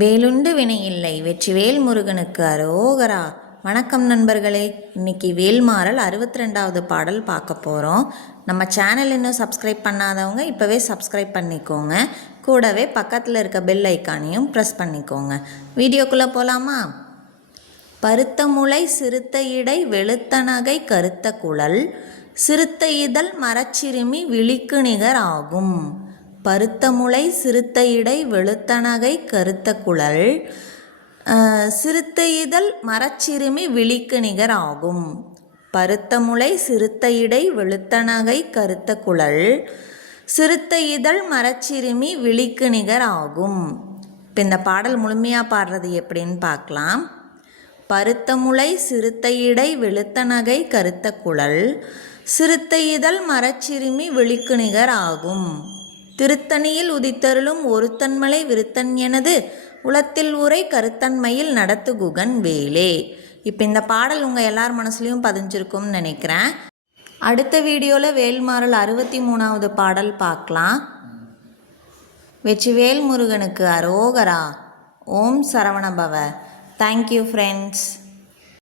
வேலுண்டு வினையில்லை வெற்றிவேல் முருகனுக்கு அரோகரா. வணக்கம் நண்பர்களே, இன்னைக்கு வேல்மாறல் 62வது பாடல் பார்க்க போகிறோம். நம்ம சேனல் இன்னும் சப்ஸ்கிரைப் பண்ணாதவங்க இப்போவே சப்ஸ்கிரைப் பண்ணிக்கோங்க. கூடவே பக்கத்தில் இருக்க பெல் ஐக்கானையும் ப்ரெஸ் பண்ணிக்கோங்க. வீடியோக்குள்ளே போகலாமா? பருத்த முளை சிறுத்த இடை வெளுத்த நகை கருத்த குழல் சிறுத்த இதழ் மரச்சிறுமி விழிக்கு நிகர் ஆகும். பருத்த முளை சிறுத்த இடை வெளுத்த நகை கருத்த குழல் சிறுத்த இதழ் மரச்சிறுமி விழிக்கு நிகர் ஆகும். பருத்த முளை சிறுத்த இடை வெளுத்த நகை கருத்த குழல் சிறுத்த இதழ் மரச்சிறுமி விழிக்கு நிகர் ஆகும். இப்போ இந்த பாடல் முழுமையாக பாடுறது எப்படின்னு பார்க்கலாம். பருத்த முளை சிறுத்த இடை வெளுத்த நகை கருத்த குழல் சிறுத்த இதழ் மரச்சிறுமி விழிக்கு நிகர் ஆகும். திருத்தணியில் உதித்தருளும் ஒருத்தன்மலை விருத்தன் எனது உளத்தில் உரை கருத்தன்மையில் நடத்து குகன் வேலே. இப்போ இந்த பாடல் உங்கள் எல்லார் மனசுலையும் பதிஞ்சிருக்கும்னு நினைக்கிறேன். அடுத்த வீடியோவில் வேல்மாறல் 63வது பாடல் பார்க்கலாம். வெற்றிவேல் முருகனுக்கு அரோகரா. ஓம் சரவணபவ. Thank you friends.